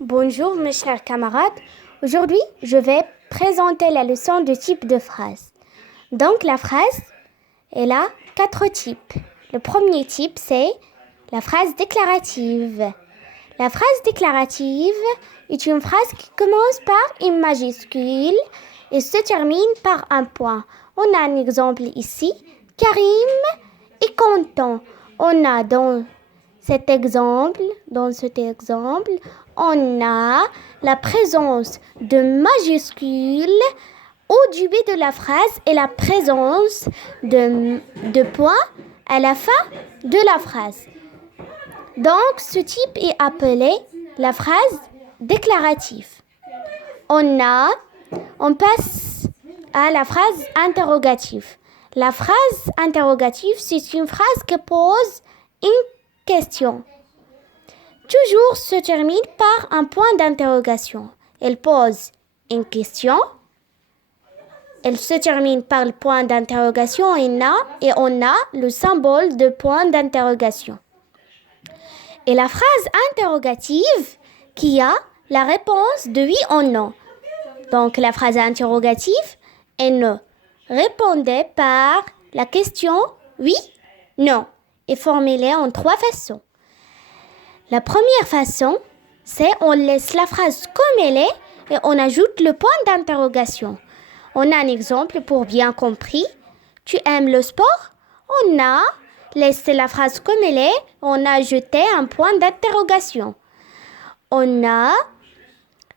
Bonjour mes chers camarades, aujourd'hui je vais présenter la leçon de type de phrase. Donc la phrase, elle a 4 types. Le premier type c'est la phrase déclarative. La phrase déclarative est une phrase qui commence par une majuscule et se termine par un point. On a un exemple ici, Karim est content. On a dans cet exemple, on a la présence de majuscules au début de la phrase et la présence de points à la fin de la phrase. Donc, ce type est appelé la phrase déclarative. On passe à la phrase interrogative. La phrase interrogative, c'est une phrase qui pose une question. Toujours se termine par un point d'interrogation. Elle pose une question. Elle se termine par le point d'interrogation et on a le symbole de point d'interrogation. Et la phrase interrogative qui a la réponse de oui ou non. Donc la phrase interrogative, elle ne répondait par la question oui, non, est formulée en 3 façons. La première façon, c'est on laisse la phrase comme elle est et on ajoute le point d'interrogation. On a un exemple pour bien compris. Tu aimes le sport? On a laissé la phrase comme elle est, on a ajouté un point d'interrogation. On a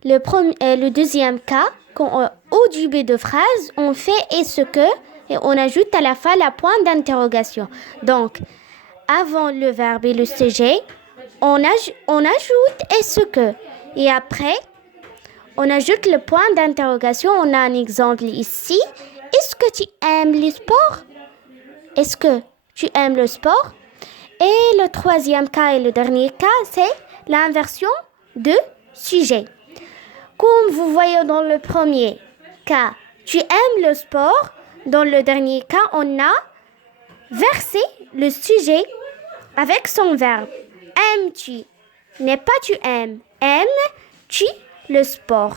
le deuxième cas, quand au début de phrase, on fait et ce que et on ajoute à la fin le point d'interrogation. Donc, avant le verbe et le sujet, on ajoute et ce que. Et après, on ajoute le point d'interrogation. On a un exemple ici. Est-ce que tu aimes le sport? Est-ce que tu aimes le sport? Et le troisième cas et le dernier cas, c'est l'inversion de sujet. Comme vous voyez dans le premier cas, tu aimes le sport. Dans le dernier cas, on a versé le sujet avec son verbe. Aimes-tu? N'est pas tu aimes. Aimes-tu le sport?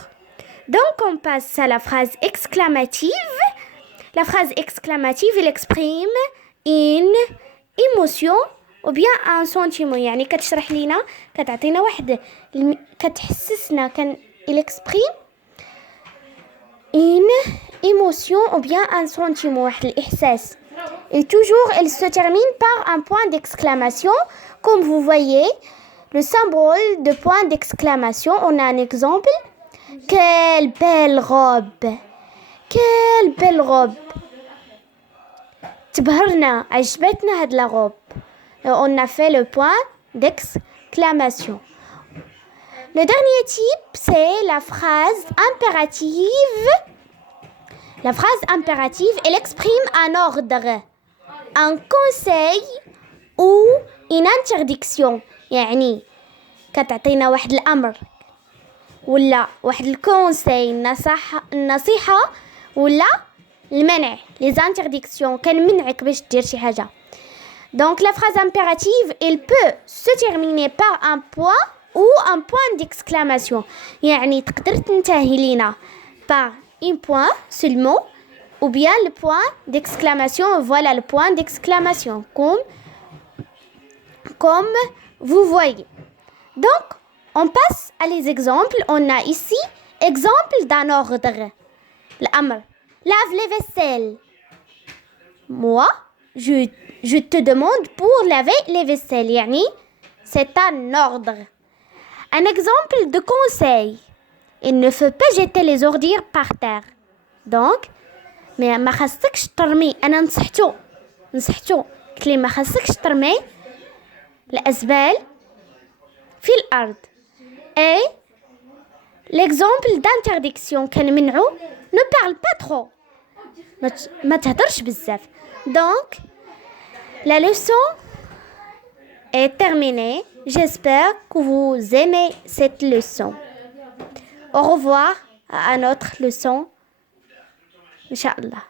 Donc, on passe à la phrase exclamative. La phrase exclamative, elle exprime une émotion ou bien un sentiment. يعني كتشرح لنا كتعطينا واحد كتحسسنا il exprime une émotion ou bien un sentiment واحد الإحساس. Et toujours, elle se termine par un point d'exclamation. Comme vous voyez, le symbole de point d'exclamation, on a un exemple. Quelle belle robe! Quelle belle robe! تبهرنا عجبتنا هاد la robe. On a fait le point d'exclamation. Le dernier type, c'est la phrase impérative. La phrase impérative, elle exprime un ordre, un conseil ou une interdiction. يعني كتعطينا واحد الأمر ولا واحد الكونساي النصيحة ولا المنع les interdictions كنمنعك باش دير شي حاجة. Donc la phrase impérative, elle peut se terminer par un point ou un point d'exclamation. يعني تقدر تنتهي لينا par un point seulement ou bien le point d'exclamation. Voilà le point d'exclamation comme vous voyez. Donc, on passe à les exemples. On a ici exemple d'un ordre. L'amr. Lave les vaisselles. Moi, je te demande pour laver les vaisselles. Yani, c'est un ordre. Un exemple de conseil. Il ne faut pas jeter les ordures par terre. Donc, mais ما خصكش ترمي. أنا نصحتو قلت لي ما خصكش ترمي الأزبال في الأرض. Et l'exemple d'interdiction كنمنعو ne parle pas trop. ما تهدرش بزاف. Donc, la leçon est terminée. J'espère que vous aimez cette leçon. Au revoir à notre leçon. Inch'Allah.